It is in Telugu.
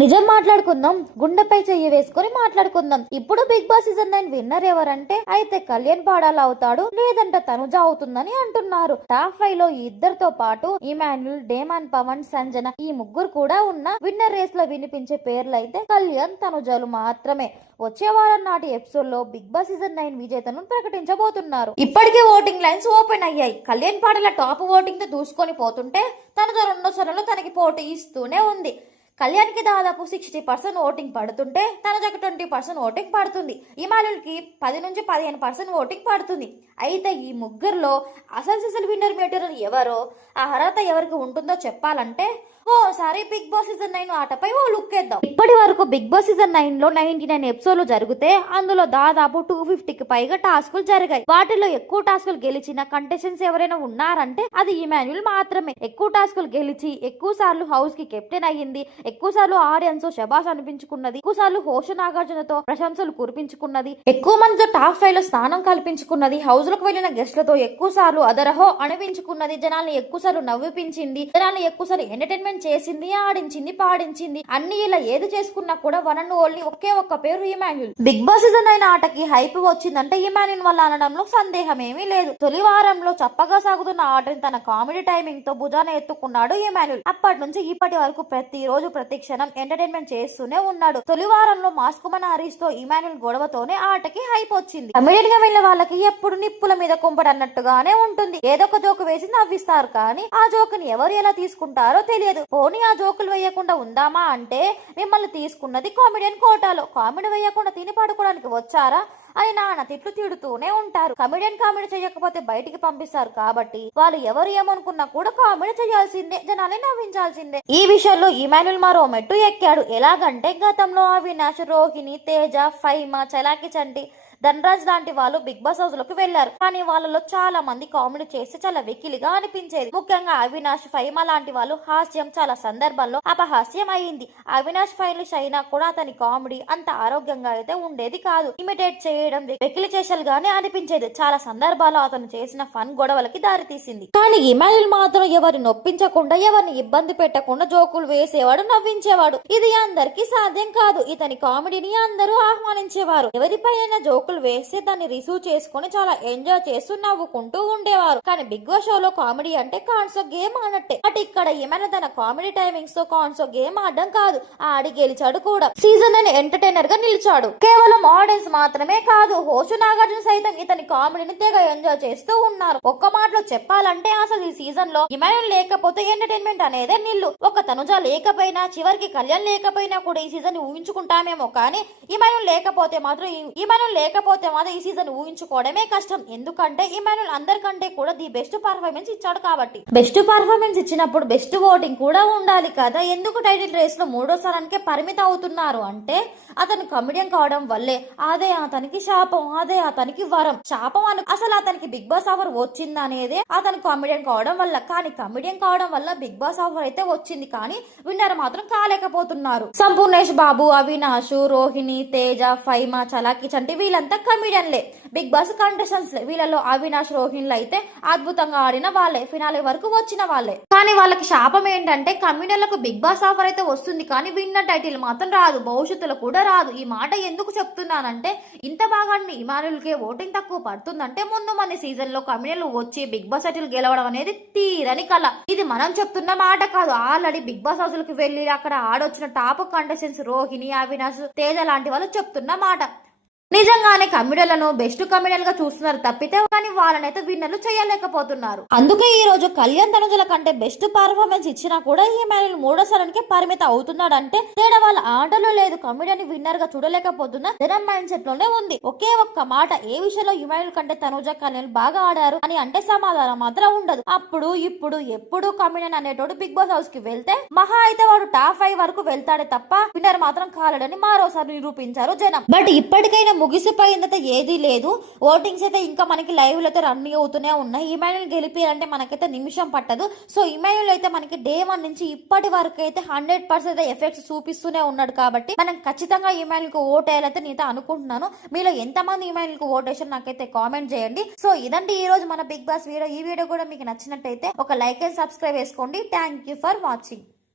నిజం మాట్లాడుకుందాం, గుండెపై చెయ్యి వేసుకుని మాట్లాడుకుందాం. ఇప్పుడు బిగ్ బాస్ సీజన్ 9 విన్నర్ ఎవరంటే అయితే కళ్యాణ్ పాడాల అవుతాడు, లేదంటే తనుజ అవుతుందని అంటున్నారు. టాప్ 5 లో ఈ ఇద్దరితో పాటు ఇమాన్యుల్, డేమాన్, పవన్, సంజన ఈ ముగ్గురు కూడా ఉన్న విన్నర్ రేస్ లో వినిపించే పేర్లు అయితే కళ్యాణ్, తనుజలు మాత్రమే. వచ్చే వారం నాటి ఎపిసోడ్ లో బిగ్ బాస్ సీజన్ 9 విజేతను ప్రకటించబోతున్నారు. ఇప్పటికే ఓటింగ్ లైన్స్ ఓపెన్ అయ్యాయి. కళ్యాణ్ పాడల టాప్ ఓటింగ్ తో దూసుకొని పోతుంటే తనుజ రెండో సరంలో తనకి పోటీ ఇస్తూనే ఉంది. కళ్యాణ్ కి దాదాపు 60% ఓటింగ్ పడుతుంటే తనజకు 20% ఓటింగ్ పడుతుంది. ఇమానుయల్కి 10 నుంచి 15% ఓటింగ్ పడుతుంది. అయితే ఈ ముగ్గురులో అసలు విన్నర్ మెటీరియల్ ఎవరో, ఆ అర్హత ఎవరికి ఉంటుందో చెప్పాలంటే ఓసారి బిగ్ బాస్ సీజన్ 9 ఆటపై ఓ లుక్ వేద్దాం. ఇప్పటి వరకు బిగ్ బాస్ సీజన్ 9 లో 99 ఎపిసోడ్లు జరిగితే అందులో దాదాపు 250కి పైగా టాస్కులు జరిగాయి. వాటిలో ఎక్కువ టాస్కులు గెలిచిన కంటెస్టెంట్స్ ఎవరైనా ఉన్నారంటే అది ఇమాన్యుల్ మాత్రమే. ఎక్కువ టాస్కులు గెలిచి ఎక్కువ సార్లు హౌస్ కి కెప్టెన్ అయ్యింది, ఎక్కువ సార్లు ఆడియన్స్ శబాష్ అనిపించుకున్నది, ఎక్కువ సార్లు హోష నాగార్జునతో ప్రశంసలు కురిపించుకున్నది, ఎక్కువ మందితో టాప్ 5 లో స్థానం కల్పించుకున్నది, హౌస్ లకు వెళ్లిన గెస్ట్లతో ఎక్కువ సార్లు అదరహో అనిపించుకున్నది, జనాల్ని ఎక్కువ సార్లు నవ్విపించింది, జనాల్ని ఎక్కువ సార్లు ఎంటర్టైన్మెంట్ చేసింది, ఆడించింది, పాడించింది. అన్ని ఇలా ఏది చేసుకున్నా కూడా వన్ అండ్ ఓన్లీ ఒకే ఒక్క పేరు ఇమాన్యుల్. బిగ్ బాస్ సీజన్ 9 ఆటకి హైప్ వచ్చిందంటే ఇమాన్యుల్ వల్ల అనడంలో సందేహం ఏమీ లేదు. తొలి వారంలో చప్పగా సాగుతున్న ఆటని తన కామెడీ టైమింగ్ తో భుజాన ఎత్తుకున్నాడు ఇమాన్యుల్. అప్పటి నుంచి ఇప్పటి వరకు ప్రతి రోజు ప్రతి క్షణం ఎంటర్టైన్మెంట్ చేస్తూనే ఉన్నాడు. తొలి వారంలో మాస్కుమన్ హరీష్ తో ఇమాన్యుల్ గొడవతోనే ఆటకి హైప్ వచ్చింది. కమెడియన్ గా వెళ్ళిన వాళ్ళకి ఎప్పుడు నిప్పుల మీద కుంపడన్నట్టుగానే ఉంటుంది. ఏదో ఒక జోకు వేసి నవ్విస్తారు, కానీ ఆ జోకుని ఎవరు ఎలా తీసుకుంటారో తెలియదు. పోనీ ఆ జోకులు వేయకుండా ఉందామా అంటే మిమ్మల్ని తీసుకున్నది కామెడియన్ కోటాలో, కామెడీ వేయకుండా తిని పడుకోవడానికి వచ్చారా అని నాన్న తిట్లు తిడుతూనే ఉంటారు. కమెడియన్ కామెడీ చేయకపోతే బయటికి పంపిస్తారు కాబట్టి వాళ్ళు ఎవరు ఏమనుకున్నా కూడా కామెడీ చేయాల్సిందే, జనాన్ని నవ్వించాల్సిందే. ఈ విషయంలో ఇమాన్యుల్ మరో మెట్టు ఎక్కాడు. ఎలాగంటే గతంలో అవినాష్, రోహిణి, తేజ, ఫైమా, చలాకి చంటి, ధనరాజ్ లాంటి వాళ్ళు బిగ్ బాస్ హౌస్ లోకి వెళ్లారు. కానీ వాళ్ళలో చాలా మంది కామెడీ చేస్తే చాలా వెకిలిగా అనిపించేది. ముఖ్యంగా అవినాష్, ఫైమా లాంటి వాళ్ళు హాస్యం చాలా సందర్భాల్లో అపహాస్యం అయింది. అవినాష్ ఫైనలిస్ట్ అయినా కూడా అతని కామెడీ అంత ఆరోగ్యంగా అయితే ఉండేది కాదు. ఇమిటేట్ చేయడం, వెకిలి చేసేలుగానే అనిపించేది. చాలా సందర్భాల్లో అతను చేసిన ఫన్ గొడవలకి దారితీసింది. కానీ ఇమాన్యుల్ మాత్రం ఎవరిని నొప్పించకుండా, ఎవరిని ఇబ్బంది పెట్టకుండా జోకులు వేసేవాడు, నవ్వించేవాడు. ఇది అందరికీ సాధ్యం కాదు. ఇతని కామెడీని అందరూ ఆహ్వానించేవారు. ఎవరిపైన జోకు వేస్తే దాన్ని రిసీవ్ చేసుకుని చాలా ఎంజాయ్ చేస్తూ నవ్వుకుంటూ ఉండేవారు. కానీ బిగ్ బాస్ షోలో కామెడీ అంటే కాన్సో గేమ్ అన్నట్టే. అటు ఇక్కడ ఏమైనా తన కామెడీ టైమింగ్స్ తో కాన్సో గేమ్ ఆడడం కాదు, ఆడి గెలిచాడు కూడా. సీజన్ 9 ఎంటర్టైనర్ గా నిలిచాడు. కేవలం ఆడియన్స్ మాత్రమే కాదు, హోషు నాగార్జున సైతం ఇతని కామెడీని తెగ ఎంజాయ్ చేస్తూ ఉన్నారు. ఒక్క మాటలో చెప్పాలంటే అసలు ఈ సీజన్ లో ఇమాన్యుల్ లేకపోతే ఎంటర్టైన్మెంట్ అనేదే నిల్లు. ఒక తనుజ లేకపోయినా, చివరికి కళ్యాణ్ లేకపోయినా కూడా ఈ సీజన్ ఊహించుకుంటామేమో, కానీ ఇమాన్యుల్ లేకపోతే మాత్రం ఈ సీజన్ ఊహించుకోవడమే కష్టం. ఎందుకంటే ఇమాన్యుల్ అందరికంటే కూడా ది బెస్ట్ పర్ఫార్మెన్స్ ఇచ్చాడు కాబట్టి. బెస్ట్ పర్ఫార్మెన్స్ ఇచ్చినప్పుడు బెస్ట్ ఓటింగ్ కూడా ఉండాలి కదా. ఎందుకు టైటిల్ రేస్ లో 3వ స్థానానికే పరిమితం అవుతున్నారు అంటే అతను కమెడియన్ కావడం వల్లే. అదే అతనికి శాపం, అదే అతనికి వరం. శాపం అసలు అతనికి బిగ్ బాస్ ఆఫర్ వచ్చింది అనేది అతను కమెడియన్ కావడం వల్ల. కానీ కమెడియన్ కావడం వల్ల బిగ్ బాస్ ఆఫర్ అయితే వచ్చింది, కానీ విన్నర్ మాత్రం కాలేకపోతున్నారు. సంపూర్ణేష్ బాబు, అవినాష్, రోహిణి, తేజ, ఫైమా, చలాకి చంటి వీళ్ళంతా కమెడియన్లే, బిగ్ బాస్ కంటెస్టెంట్స్. వీళ్ళలో అవినాష్, రోహిణిలు అయితే అద్భుతంగా ఆడిన వాళ్ళే, ఫినాలే వరకు వచ్చిన వాళ్ళే. కానీ వాళ్ళకి శాపం ఏంటంటే కమెడియన్లకు బిగ్ బాస్ ఆఫర్ అయితే వస్తుంది, కానీ విన్నర్ టైటిల్ మాత్రం రాదు, భవిష్యత్తులో కూడా రాదు. ఈ మాట ఎందుకు చెప్తున్నానంటే ఇంత బాగా ఇమాన్యుల్ కే ఓటింగ్ తక్కువ పడుతుందంటే ముందు మన సీజన్ లో కమెడియన్లు వచ్చి బిగ్ బాస్ టైటిల్ గెలవడం అనేది తీరని కళ. ఇది మనం చెప్తున్న మాట కాదు. ఆల్రెడీ బిగ్ బాస్ హౌస్ లకు వెళ్లి అక్కడ ఆడొచ్చిన టాప్ కంటెస్టెంట్స్ రోహిణి, అవినాష్, తేజ లాంటి వాళ్ళు చెప్తున్న మాట. నిజంగానే కమెడియన్లను బెస్ట్ కమెడియన్ గా చూస్తున్నారు తప్పితే, కానీ వాళ్ళనైతే విన్నర్లు చేయలేకపోతున్నారు. అందుకే ఈ రోజు కళ్యాణ్, తనుజల కంటే బెస్ట్ పర్ఫార్మెన్స్ ఇచ్చినా కూడా ఇమాన్యుల్ 3వ స్థానానికి పరిమితం అవుతున్నాడంటే తేడా వాళ్ళ ఆటలో లేదు. కమెడియన్ విన్నర్ గా చూడలేకపోతున్నా జనం మైండ్ సెట్ లోనే ఉంది. ఒకే ఒక్క మాట, ఏ విషయంలో ఇమాన్యుల్ కంటే తనుజ, కళ్యాణ్ బాగా ఆడారు అని అంటే సమాధానం మాత్రం ఉండదు. అప్పుడు ఇప్పుడు ఎప్పుడు కమెడియన్ అనేటోడు బిగ్ బాస్ హౌస్ కి వెళ్తే మహా అయితే వాడు టాప్ 5 వరకు వెళ్తాడే తప్ప విన్నర్ మాత్రం కాలడని మరోసారి నిరూపించారు జనం. బట్ ఇప్పటికైనా ముగిసిపోయిందైతే ఏదీ లేదు. ఓటింగ్స్ అయితే ఇంకా మనకి లైవ్ అయితే రన్నింగ్ అవుతూనే ఉన్నాయి. ఇమాన్యుల్ గెలిపియాలంటే మనకైతే నిమిషం పట్టదు. సో ఇమాన్యుల్ అయితే మనకి డే 1 నుంచి ఇప్పటి వరకు అయితే 100% ఎఫెక్ట్స్ చూపిస్తూనే ఉన్నాడు కాబట్టి మనం ఖచ్చితంగా ఇమాన్యుల్ కు ఓట్ వేయాలైతే నేనైతే అనుకుంటున్నాను. మీలో ఎంతమంది ఇమాన్యుల్ కు ఓట్ వేసారు నాకైతే కామెంట్ చేయండి. సో ఇదండి ఈ రోజు మన బిగ్ బాస్ వీడియో. ఈ వీడియో కూడా మీకు నచ్చినట్టయితే ఒక లైక్ అండ్ సబ్స్క్రైబ్ చేసుకోండి. Thank you for watching.